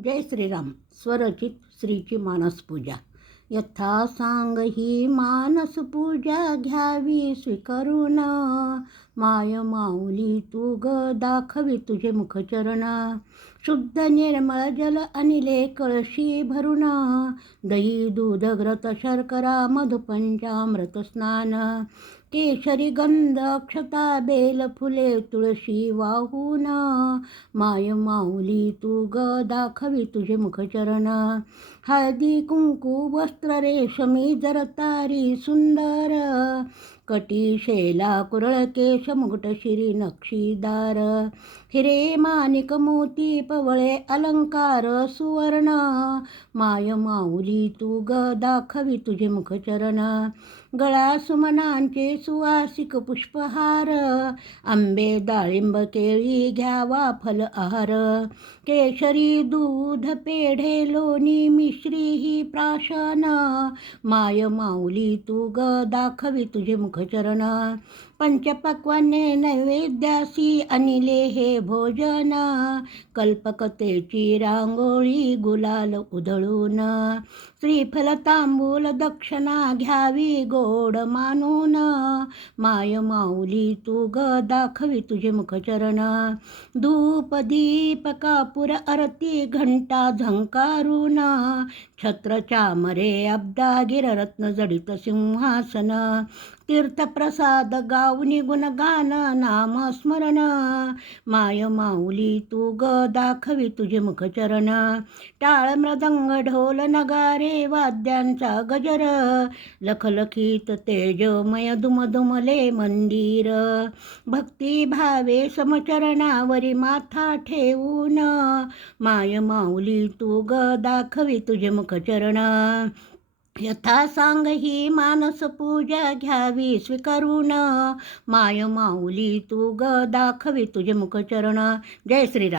जय श्रीराम. स्वरचित श्रीची मानस पूजा. यथा सांग ही मानस पूजा घ्यावी स्वीकारून. माय माऊली तू ग दाखवी तुझे मुखचरण. शुद्ध निर्मळ जल अनिले कळशी भरून. दही दूध घृत शर्करा मधुपंचामृत स्नान. केशरी गंध अक्षता बेल फुले तुळशी वाहून. माय माऊली तू ग दाखवी तुझे मुखचरण. हळदी कुंकू वस्त्र रेशमी जरतारी सुंदर. कटी शेला कुरळ केश मुकुट शिरी नक्षीदार. हिरे माणिक मोती पवळे अलंकार सुवर्ण. माय माऊली तू ग दाखवी तुझे मुखचरण. गळा सुमनांचे सुवासिक पुष्पहार. आंबे डाळिंब केळी घ्यावा फल आहार. केशरी दूध पेढे लोणी मिश्री ही प्राशन. माय माऊली तू ग दाखवी तुझे मुखचरण. पंचपक्वान्ने नैवेद्यासी अनिले हे भोजन. कल्पकतेची रांगोळी गुलाल उधळून. श्रीफल तांबूल दक्षिणा घ्यावी गोड मानून. माय माऊली तू ग दाखवी तुझे मुखचरण. धूप दीप कापूर आरती घंटा झंकारून. छत्र चामरे अब्दागिर रत्न जडित सिंहासन. तीर्थप्रसाद गाऊनी गुणगान नामस्मरण. माय माऊली तू ग दाखवी तुझे मुखचरण. टाळ मृदंग ढोल नगारे वाद्यांचा गजर. लखलखीत तेजमय दुमदुमले मंदिर. भक्ती भावे समचरणावरी माथा ठेवून. माय माऊली तू ग दाखवी तुझे मुखचरण. यथा सांग ही मानस पूजा घ्यावी स्वीकारून. माय माऊली तू ग दाखवी तुझे मुखचरण. जय श्रीराम.